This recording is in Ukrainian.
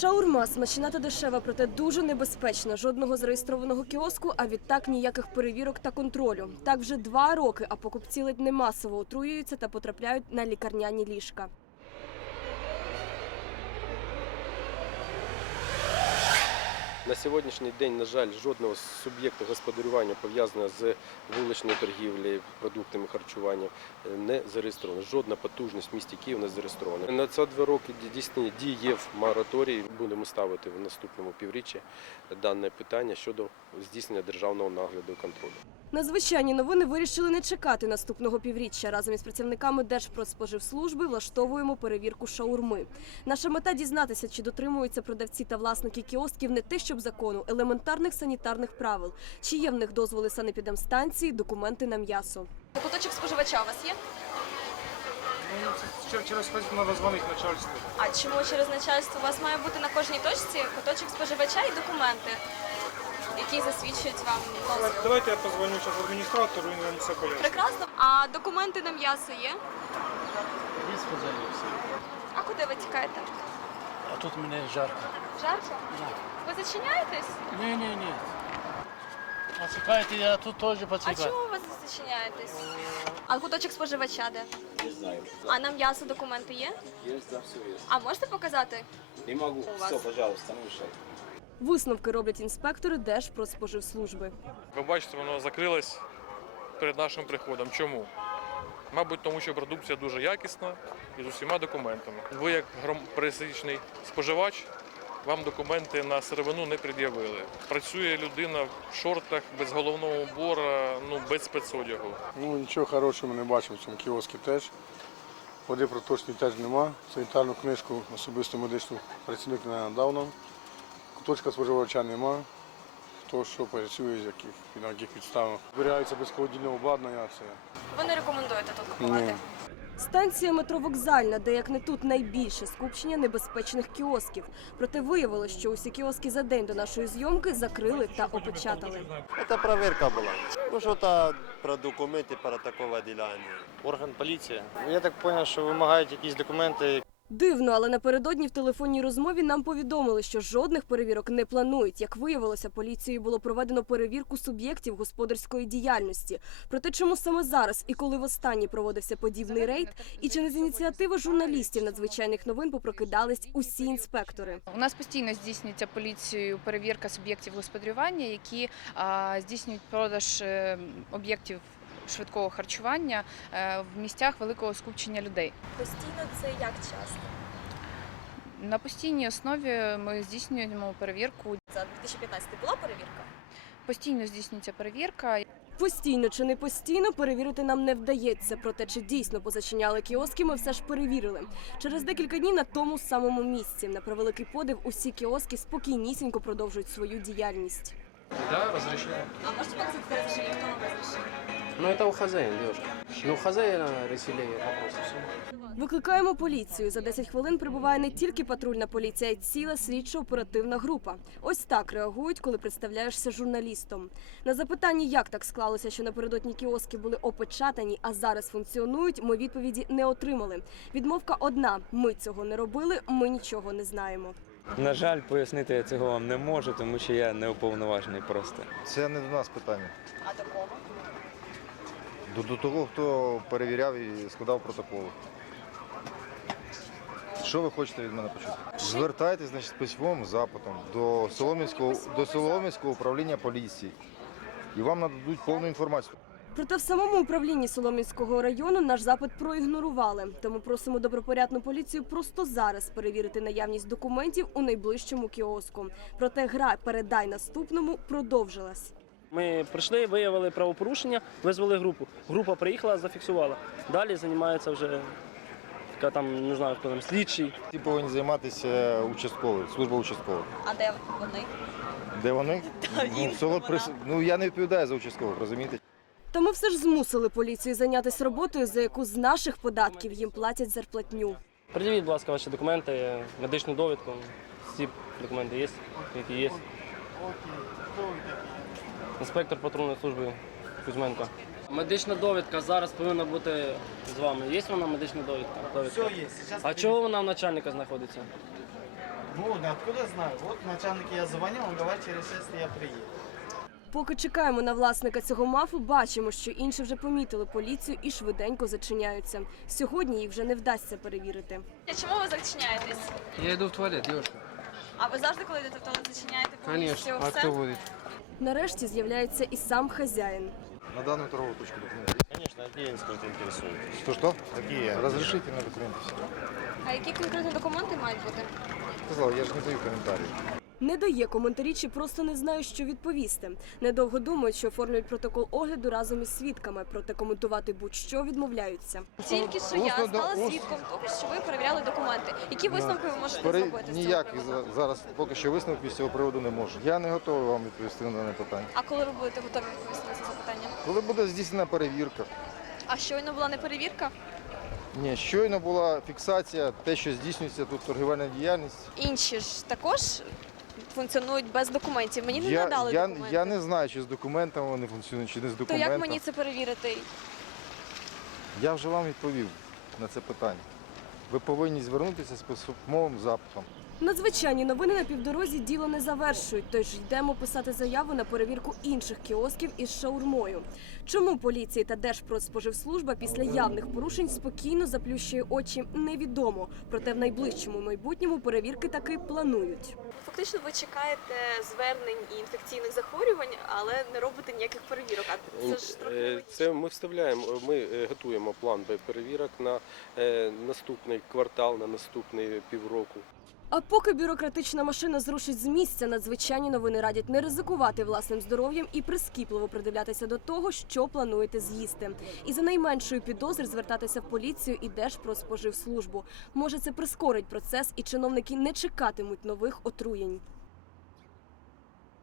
Шаурма смачна та дешева, проте дуже небезпечна. Жодного зареєстрованого кіоску, а відтак ніяких перевірок та контролю. Так вже два роки, а покупці ледь не масово отруюються та потрапляють на лікарняні ліжка. На сьогоднішній день, на жаль, жодного суб'єкту господарювання пов'язаного з вуличною торгівлею, продуктами харчування е, не зареєстровано. Жодна потужність в місті Київ не зареєстрована. На це два роки дійсно в мораторії. Будемо ставити в наступному півріччі дане питання щодо здійснення державного нагляду і контролю. Надзвичайні новини вирішили не чекати наступного півріччя. Разом із працівниками Держпродспоживслужби влаштовуємо перевірку шаурми. Наша мета дізнатися, чи дотримуються продавці та власники кіосків не те, щоб закону, елементарних санітарних правил, чи є в них дозволи санепідемстанції, документи на м'ясо. Куточок споживача у вас є? Ну, через хтось треба дзвонити начальству. А чому через начальство у вас має бути на кожній точці куточок споживача і документи, які засвідчують вам дозвіл? Давайте- Давайте я позвоню зараз адміністратору, він вам все пояснить. Прекрасно. А документи на м'ясо є? Є сказали. А куди ви тікаєте? А тут мене жарко. Жарко? Ви зачиняєтесь? Ні, ні, ні. А чекайте, я тут теж А чому ви зачиняєтесь? А куточок споживача де? А на м'ясо документи є? Есть, да, все есть. А можете показати? Не могу. У вас. Все, пожалуйста, не мешай. Висновки роблять інспектори Держпродспоживслужби. Ви бачите, воно закрилось перед нашим приходом. Чому? Мабуть, тому що продукція дуже якісна і з усіма документами. Ви, як пересічний споживач, вам документи на сировину не пред'явили. Працює людина в шортах, без головного убора, ну без спецодягу. Ну, нічого хорошого не бачив в цьому кіоскі теж. Води проточної теж нема. Санітарну книжку особисто медичну працівник не надав нам. Куточка споживача нема. Хто що працює, з яких, на яких підставах. Зберігається без холодильного обладнання. Це Ви не рекомендуєте тут купувати? Ні. Станція метро вокзальна, де як не тут найбільше скупчення небезпечних кіосків. Проте виявилось, що усі кіоски за день до нашої зйомки закрили та опечатали. Это проверка была. Ну что-то про документы про такого отделения. Орган поліції. Я так зрозумів, що вимагають якісь документи. Дивно, але напередодні в телефонній розмові нам повідомили, що жодних перевірок не планують. Як виявилося, поліцією було проведено перевірку суб'єктів господарської діяльності. Проте, чому саме зараз і коли востаннє проводився подібний рейд, і чи не з ініціативи журналістів надзвичайних новин попрокидались усі інспектори? У нас постійно здійснюється поліцією перевірка суб'єктів господарювання, які а, здійснюють продаж е, об'єктів швидкого харчування е, в місцях великого скупчення людей. Постійно це як часто? На постійній основі ми здійснюємо перевірку. За 2015 була перевірка? Постійно здійснюється перевірка. Постійно чи не постійно перевірити нам не вдається. Проте чи дійсно позачиняли кіоски, ми все ж перевірили. Через декілька днів на тому самому місці. На превеликий подив, усі кіоски спокійнісінько продовжують свою діяльність. Да, розрішення. А можете показати розрішення? Хто вам розрішив? Ну, это у хозяина, девушка. Ну, у хозяина решили вопрос. Все. Викликаємо поліцію. За 10 хвилин прибуває не тільки патрульна поліція, а й ціла слідчо-оперативна група. Ось так реагують, коли представляєшся журналістом. На запитання, як так склалося, що напередодні кіоски були опечатані, а зараз функціонують, ми відповіді не отримали. Відмовка одна: ми цього не робили, ми нічого не знаємо. На жаль, пояснити я цього вам не можу, тому що я не уповноважений просто. Це не до нас питання. А до кого? До, до того, хто перевіряв і складав протоколи. Що ви хочете від мене почути? Звертайтесь значить, з письмовим запитом до Солом'янського, до Солом'янського управління поліції. І вам нададуть повну інформацію. Проте в самому управлінні Солом'янського району наш запит проігнорували. Тому просимо добропорядну поліцію просто зараз перевірити наявність документів у найближчому кіоску. Проте гра передай наступному продовжилась. Ми прийшли, виявили правопорушення, визвали групу. Група приїхала, зафіксувала. Далі займається вже така там, не знаю, хто там, слідчий. Ці повинні займатися участкові, служба участкових. А де вони? Де вони? ну, село вона. прис... ну я не відповідаю за участкових, розумієте? Та ми все ж змусили поліцію зайнятися роботою, за яку з наших податків їм платять зарплатню. Придивіть, будь ласка, ваші документи, медичну довідку. Всі документи є, які є. Інспектор патрульної служби Кузьменко. Медична довідка зараз повинна бути з вами. Є вона медична довідка? довідка? Все є. А чого вона в начальника знаходиться? Буду, откуда знаю? Вот начальник я звонил, он говорит, через 6 я приеду. Поки чекаємо на власника цього мафу, бачимо, що інші вже помітили поліцію і швиденько зачиняються. Сьогодні їх вже не вдасться перевірити. Чому ви зачиняєтесь? Я иду в туалет, девушка. А ви завжди, коли йдете в туалет, зачиняєте повністю Конечно. А все? кто будет? Нарешті з'являється і сам хазяїн. На данную торговую точку документы. Конечно, какие инструменты интересуют? Что-что? Какие? Разрешительные документы все. А які конкретні документи мають бути? Сказал, я же не даю комментарии. Не дає коментарі чи просто не знає, що відповісти. Недовго думають, що оформлюють протокол огляду разом із свідками, проте коментувати будь-що відмовляються. Тільки що я стала свідком того, що ви перевіряли документи. Які висновки ви можете Пере- зробити з цього Ніяких приводу? за- зараз поки що висновків з цього приводу не можу. Я не готовий вам відповісти на дане питання. А коли ви будете готові відповісти на це запитання? Коли буде здійснена перевірка? А щойно була не перевірка? Ні, щойно була фіксація, те, що здійснюється тут торгівельна діяльність. Інші ж також функціонують без документів. Мені не я, надали я, документи. я не знаю, чи з документами вони функціонують, чи не з То документами. як мені це перевірити? Я вже вам відповів на це питання. Ви повинні звернутися з письмовим запитом. Надзвичайні новини на півдорозі діло не завершують, тож йдемо писати заяву на перевірку інших кіосків із шаурмою. Чому поліції та Держпродспоживслужба після явних порушень спокійно заплющує очі, невідомо. Проте в найближчому майбутньому перевірки таки планують. Фактично, ви чекаєте звернень і інфекційних захворювань, але не робите ніяких перевірок. А це ж трохи Е. Це ми вставляємо, ми е, готуємо план перевірок на е, наступний квартал, на наступний півроку. А поки бюрократична машина зрушить з місця, надзвичайні новини радять не ризикувати власним здоров'ям і прискіпливо придивлятися до того, що плануєте з'їсти. І за найменшою підозри звертатися в поліцію і Держпродспоживслужбу. Може, це прискорить процес, і чиновники не чекатимуть нових отруєнь.